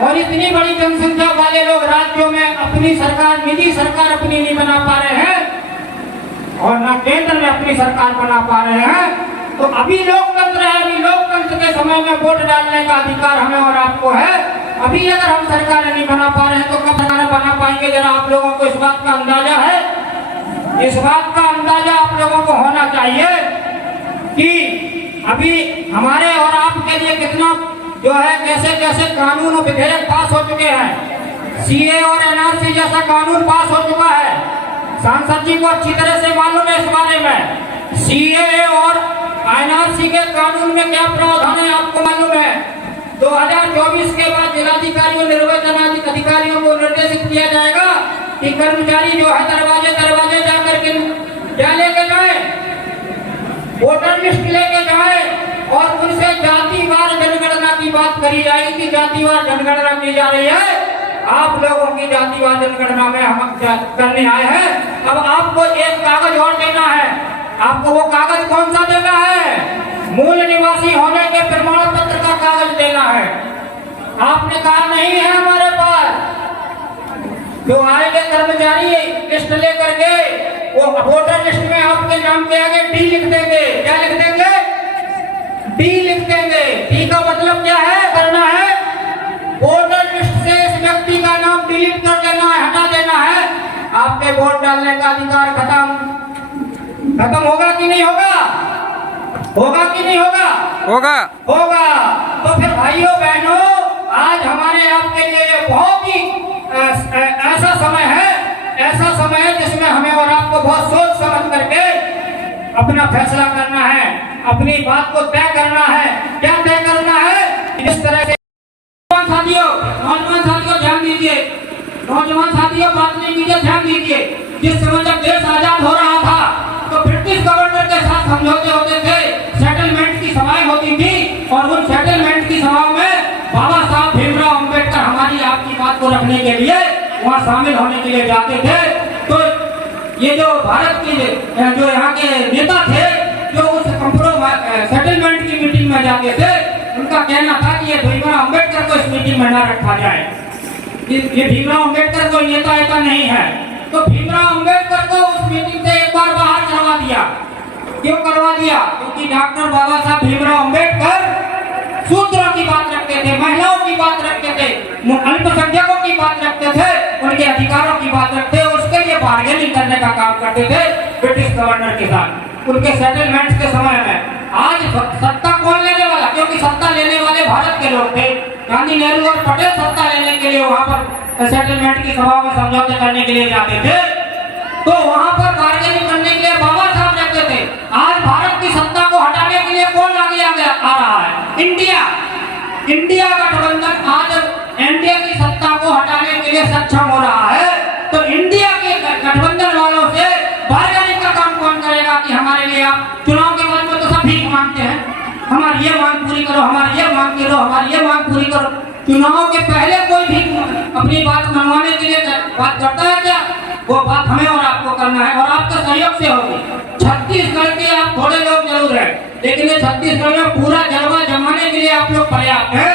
और इतनी बड़ी जनसंख्या वाले लोग राज्यों में अपनी सरकार, निजी सरकार अपनी नहीं बना पा रहे हैं और न केंद्र में अपनी सरकार बना पा रहे हैं, तो अभी लोकतंत्र है, अभी लोकतंत्र के समय में वोट डालने का अधिकार हमें और आपको है। अभी अगर हम सरकार नहीं बना पा रहे हैं तो कब सरकार बना पाएंगे? जरा आप लोगों को इस बात का अंदाजा है? इस बात का अंदाजा आप लोगों को होना चाहिए कि अभी हमारे और आपके लिए कितना जो है कैसे कैसे कानून और विधेयक पास हो चुके हैं। सीए और एनआरसी जैसा कानून पास हो चुका है। सांसद जी को अच्छी तरह से मालूम है इस बारे में। सीए और एनआरसी के कानून में क्या प्रावधान है आपको मालूम है। 2024 के बाद जिलाधिकारियों, निर्वाचन अधिकारियों को निर्देशित किया जाएगा कि कर्मचारी जो है दरवाजे दरवाजे जाकर के क्या लेके जाए, वोटर लिस्ट लेके जाए और उनसे जातिवार जनगणना की बात करी जाएगी कि जातिवार जनगणना की जा रही है, आप लोगों की जातिवार जनगणना में हम करने आए हैं। अब आपको एक कागज और देना है। आपको वो कागज कौन सा देना है? मूल निवासी होने के प्रमाण पत्र का कागज देना है। आपने कहा नहीं है हमारे पास। जो आएंगे कर्मचारी लिस्ट लेकर के, वो वोटर लिस्ट में आपके नाम के आगे डी लिख देंगे। क्या लिख देंगे? डी लिख देंगे। डी का मतलब क्या है? करना है वोटर लिस्ट से इस व्यक्ति का नाम डिलीट कर देना है, हटा देना है। आपके वोट डालने का अधिकार खत्म होगा कि नहीं होगा? होगा कि नहीं होगा? होगा। होगा। तो फिर भाइयों बहनों, आज हमारे आपके लिए बहुत ही ऐसा समय है जिसमें हमें और आपको बहुत सोच समझ करके अपना फैसला करना है, अपनी बात को तय करना है। क्या तय करना है? इस तरह से नौजवान साथियों ध्यान दीजिए, नौजवान साथियों बात नहीं कीजिए, ध्यान दीजिए। जिस समय जब देश आजाद हो रहा था तो ब्रिटिश गवर्नर के साथ समझौते होते थे, सेटलमेंट की सभाएं होती थी और उन सेटलमेंट की सभाओं में बाबा साहब भीमराव अंबेडकर हमारी आपकी बात को रखने के लिए वहाँ शामिल होने के लिए जाते थे। तो ये जो भारत के जो यहाँ के नेता थे जो उस सेटलमेंट की मीटिंग में जाते थे, उनका कहना था कि ये भीमराव अंबेडकर को इस मीटिंग में न रखा जाए, ये भीमराव अंबेडकर को नेता ऐसा नहीं है। तो भीमराव अंबेडकर को उस मीटिंग से एक बार बाहर करवा दिया। क्यों करवा दिया? क्योंकि डॉक्टर बाबा साहब भीमराव अंबेडकर शूद्रों की बात रखते थे, महिलाओं की बात रखते थे, अल्पसंख्यकों की बात रखते थे, उनके अधिकारों की बात रखते, उसके लिए बार्गेनिंग करने का काम करते थे ब्रिटिश गवर्नर के साथ उनके सेटलमेंट के समय में। आज सत्ता कौन लेने वाला? क्योंकि सत्ता लेने वाले भारत के लोग थे। गांधी, नेहरू और पटेल सत्ता लेने के लिए वहां पर सेटलमेंट की सभा में समझौते करने के लिए जाते थे। तो वहां पर बार्गेनिंग करने के लिए बाबा साहब जाते थे। आज भारत की सत्ता को हटाने के लिए कौन आगे आ रहा है? इंडिया गठबंधन आज एनडीए की सत्ता को हटाने के लिए सक्षम हो रहा है। तो इंडिया के गठबंधन वालों से बार्गेनिंग का काम कौन करेगा कि हमारे लिए आप चुनाव के बाद में तो सब भीख मांगते हैं, हमारी ये मांग पूरी करो, हमारी ये मांग करो, हमारी ये मांग पूरी करो। चुनाव के पहले कोई भी अपनी बात मनवाने के लिए बात करता है क्या? वो बात हमें और आपको करना है और आपके सहयोग से होगी। छत्तीसगढ़ के आप थोड़े लोग जरूर हैं, लेकिन ये छत्तीसगढ़ में पूरा जलवा जमाने के लिए आप लोग पर्याप्त है।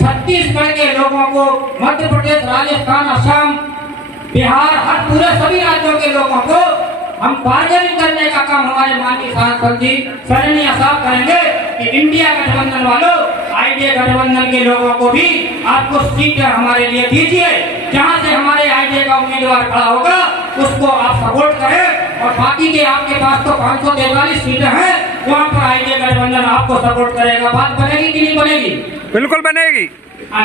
छत्तीसगढ़ के लोगों को, मध्य प्रदेश, राजस्थान, असम, बिहार, हर पूरे सभी राज्यों के लोगों को हम बार्गेनिंग करने का काम हमारे माननीय सांसद जी शरणिया साहब करेंगे कि इंडिया गठबंधन वालों, आईडीए गठबंधन के लोगों को भी आपको सीट हमारे लिए दीजिए। जहां से हमारे आईडीए का उम्मीदवार खड़ा होगा उसको आप सपोर्ट करें और बाकी के आपके पास तो 543 सीटें हैं, वहाँ पर आईडीए गठबंधन आपको सपोर्ट करेगा। बात बनेगी कि नहीं बनेगी? बिल्कुल बनेगी।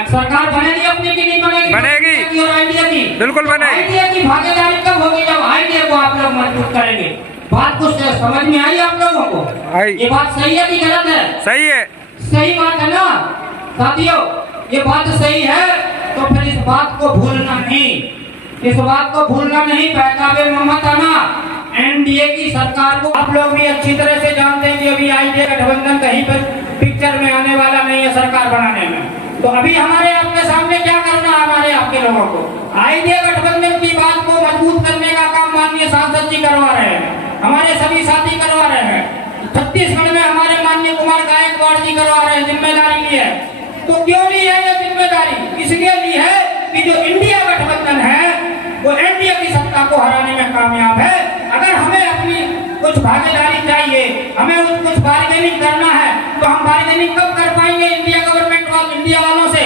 सरकार बनेगी अपनी कि नहीं बनेगी? बनेगी और आईडीए की बिल्कुल बनेगी। आईडीए की भागीदारी कब होगी? जब आईडीए को आप लोग मजबूत करेंगे। बात कुछ समझ में आई आप लोगों को? ये बात सही है कि गलत है? सही है। सही बात है ना साथियों? ये बात सही है तो फिर इस बात को भूलना नहीं, इस बात को भूलना नहीं। बहकावे में मत आना। एनडीए की सरकार को आप लोग भी अच्छी तरह से जानते हैं कि अभी आईडीए गठबंधन कहीं पर पिक्चर में आने वाला नहीं है सरकार बनाने में। तो अभी हमारे आपके सामने क्या करना है? हमारे आपके लोगों को आईडीए गठबंधन की बात को मजबूत करने का काम माननीय सांसद जी करवा रहे हैं, हमारे सभी साथी करवा रहे हैं। छत्तीसगढ़ में हमारे कुमार गायकवाड़ जी करवा रहे हैं, जिम्मेदारी ली है। तो क्यों ली है ये जिम्मेदारी? इसलिए ली कुछ भागीदारी चाहिए, हमें कुछ बार्गेनिंग करना है। तो हम बार्गेनिंग कब कर पाएंगे इंडिया गवर्नमेंट वालों, इंडिया वालों से?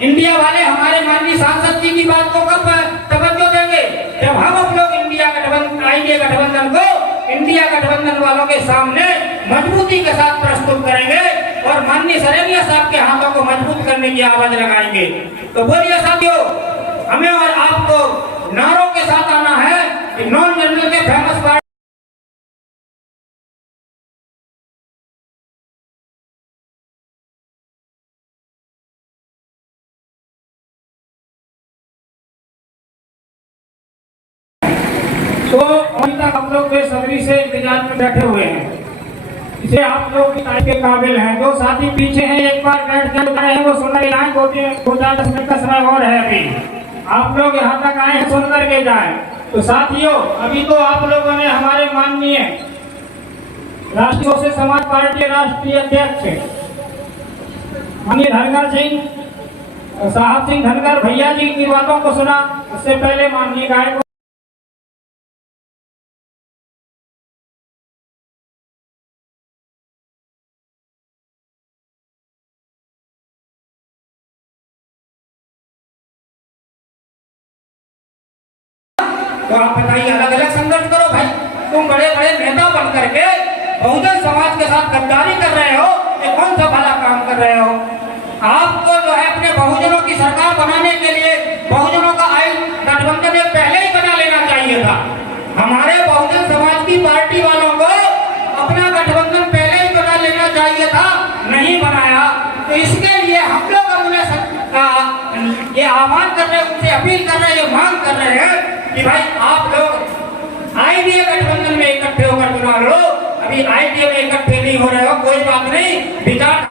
इंडिया वाले हमारे माननीय सांसद जी की बात को कब तवज्जो देंगे? जब हम लोग इंडिया गठबंधन, आईए गठबंधन को इंडिया गठबंधन वालों के सामने मजबूती के साथ प्रस्तुत करेंगे और माननीय सरैया साहब के हाथों को मजबूत करने की आवाज लगाएंगे। तो बोलिए साथियों, हमें और आपको नारों के साथ आना है कि नॉन जनरल के फेमस पार्टी तो अभी तक हम लोग बेसब्री से इंतजार में बैठे हुए हैं। इसे आप लोग के काबिल हैं। जो साथी पीछे हैं एक बार बैठ कर गए हैं वो सुन के जाए, 2-4 मिनट का समय और है। अभी आप लोग यहाँ तक आए हैं, सुन करके जाए। तो साथियों, अभी तो आप लोगों ने हमारे माननीय राष्ट्रीय सोशल समाज पार्टी राष्ट्रीय अध्यक्ष माननीय धनगर सिंह साहब सिंह धनगर भैया जी की बातों को सुना। उससे पहले माननीय गायक तो आप बताइए, अलग अलग संघर्ष करो भाई। तुम बड़े बड़े नेता बन करके बहुजन समाज के साथ गद्दारी कर रहे हो, ये कौन सा भला काम कर रहे हो? आपको जो है अपने बहुजनों की सरकार बनाने के लिए बहुजनों का गठबंधन पहले ही बना लेना चाहिए था। हमारे बहुजन समाज की पार्टी वालों को अपना गठबंधन पहले ही बना लेना चाहिए था, नहीं बनाया। तो इसके लिए हम लोग ये आह्वान कर रहे हैं, उनसे अपील कर रहे हैं, ये मांग कर रहे हैं कि भाई आप लोग आईडीए गठबंधन में इकट्ठे होकर चुनाव लो। अभी आईडीए में इकट्ठे नहीं हो रहे हो, कोई बात नहीं, विचार